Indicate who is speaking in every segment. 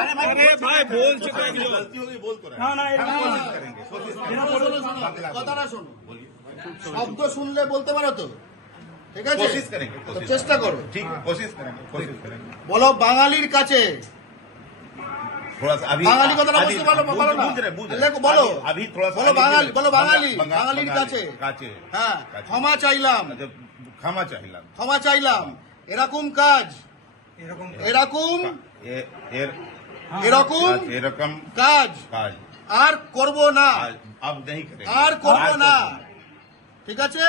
Speaker 1: वही तो बोल रहे हैं कि हमसे
Speaker 2: মাঝে-
Speaker 1: गलती
Speaker 2: না,
Speaker 1: गलती हो गई तो-
Speaker 2: আবার
Speaker 3: আরে ভাই বলছে
Speaker 1: गलती हो गई बोल तो रहे
Speaker 2: না
Speaker 1: हैं
Speaker 2: না এটা
Speaker 1: हम कोशिश करेंगे कोशिश करेंगे बांग्ला
Speaker 4: কথাটা শোনো
Speaker 1: बोलिए
Speaker 4: শব্দ শুনলে বলতে পারো তো ঠিক আছে
Speaker 1: कोशिश करेंगे
Speaker 4: তো
Speaker 1: कोशिश
Speaker 4: চেষ্টা করো
Speaker 1: ठीक है कोशिश करेंगे कोशिश करेंगे
Speaker 4: বলো বাঙালির কাছে
Speaker 1: थोड़ा सा अभी
Speaker 4: বাঙালি কথাটা
Speaker 1: अभी-
Speaker 4: বুঝতে পারো
Speaker 1: बूझ-
Speaker 4: বলো না
Speaker 1: बूझ रहे बूझ रहे
Speaker 4: লেখো, বলো
Speaker 1: अभी- अभी थोड़ा सा
Speaker 4: বলো
Speaker 1: आगे
Speaker 4: বাঙালি
Speaker 1: गिरे।
Speaker 4: বলো বাঙালি
Speaker 1: बंगा-
Speaker 4: বাঙালির
Speaker 1: बंगाली,
Speaker 4: কাছে
Speaker 1: কাছে
Speaker 4: হ্যাঁ
Speaker 1: কাছে।
Speaker 4: ক্ষমা চাইলাম
Speaker 1: अच्छा, क्षमा चाहिए
Speaker 4: ক্ষমা চাইলাম এরকম কাজ এরকম
Speaker 1: ए- एर-
Speaker 4: এরকম
Speaker 1: आज एरकम
Speaker 4: কাজ
Speaker 1: काज
Speaker 4: আর করব না
Speaker 1: आज अब नहीं करेंगे
Speaker 4: আর করব
Speaker 1: आज
Speaker 4: না
Speaker 1: करब
Speaker 4: ঠিক আছে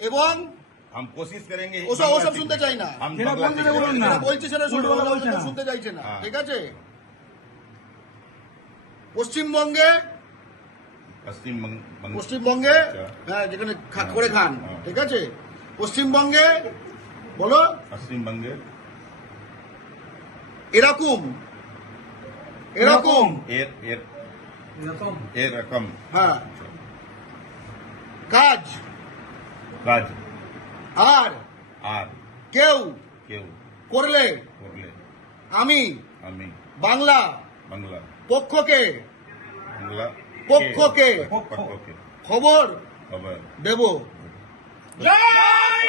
Speaker 4: এবং
Speaker 1: हम कोशिश करेंगे
Speaker 4: ওসব
Speaker 1: बंगला
Speaker 4: ওসব
Speaker 1: सीखने
Speaker 4: শুনতে
Speaker 1: की।
Speaker 4: চাই না
Speaker 1: हम
Speaker 2: যেটা
Speaker 1: बंगला
Speaker 2: বলছে
Speaker 1: सीखने
Speaker 2: বলুন
Speaker 1: की।
Speaker 2: না।
Speaker 4: যেটা বলছে সেটা শুনতে
Speaker 2: উল্টো কথা বলছে
Speaker 4: ওসব
Speaker 2: না।
Speaker 4: শুনতে চাইছে না
Speaker 1: হ্যাঁ।
Speaker 4: ঠিক আছে পশ্চিমবঙ্গে
Speaker 1: पश्चिम बंग, बंग,
Speaker 4: পশ্চিমবঙ্গে
Speaker 1: আচ্ছা।
Speaker 4: হ্যাঁ যেখানে খা- করে খান
Speaker 1: হ্যাঁ।
Speaker 4: ঠিক আছে পশ্চিমবঙ্গে বলো
Speaker 1: पश्चिम बंगे
Speaker 4: এরকম?
Speaker 1: এর এরকম।
Speaker 4: হ্যাঁ। কাজ?
Speaker 1: কাজ।
Speaker 4: আর?
Speaker 1: আর।
Speaker 4: কেউ?
Speaker 1: কেউ।
Speaker 4: করলে?
Speaker 1: করলে।
Speaker 4: আমি?
Speaker 1: আমি।
Speaker 4: বাংলা?
Speaker 1: বাংলা।
Speaker 4: পক্ষকে?
Speaker 1: বাংলা।
Speaker 4: পক্ষকে?
Speaker 1: পক্ষকে।
Speaker 4: খবর?
Speaker 1: খবর।
Speaker 4: দেব। জয়!